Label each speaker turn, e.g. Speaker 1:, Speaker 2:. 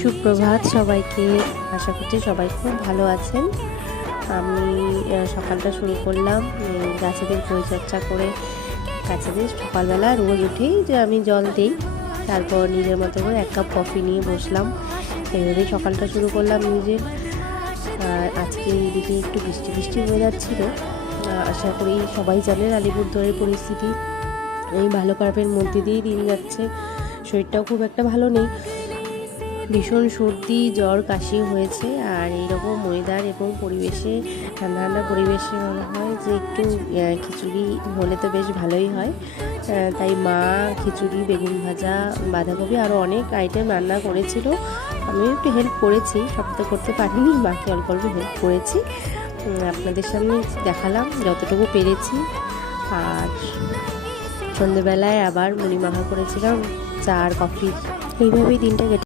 Speaker 1: সুপ্রভাত সবাইকে। আশা করছি সবাই খুব ভালো আছেন। আমি সকালটা শুরু করলাম গাছেদের পরিচর্যা করে গাছেদের সকালবেলা রোজ উঠেই যে আমি জল দিই, তারপর নিজের মতো করে এক কাপ কফি নিয়ে বসলাম। এইভাবেই সকালটা শুরু করলাম নিজের। আর আজকে এদিকে একটু বৃষ্টি বৃষ্টি হয়ে যাচ্ছিল। আশা করি সবাই জানেন আলিপুরদুয়ারের পরিস্থিতি। এই ভালো খারাপের মধ্যে দিয়েই দিন যাচ্ছে। শরীরটাও খুব একটা ভালো নেই। ভীষণ সর্দি, জ্বর, কাশি হয়েছে আর এইরকম ওয়েদার এবং পরিবেশে, ঠান্ডা ঠান্ডা পরিবেশে মনে হয় যে একটু খিচুড়ি হলে তো বেশ ভালোই হয়। তাই মা খিচুড়ি, বেগুন ভাজা, বাঁধাকপি আরও অনেক আইটেম রান্না করেছিল। আমিও একটু হেল্প করেছি, সব তো করতে পারিনি মাকে অল্প অল্প হেল্প করেছি। আপনাদের সামনে দেখালাম যতটুকু পেরেছি। আর সন্ধেবেলায় আবার মুড়ি করেছিলাম, চা আর কফি। এইভাবেই দিনটা কেটে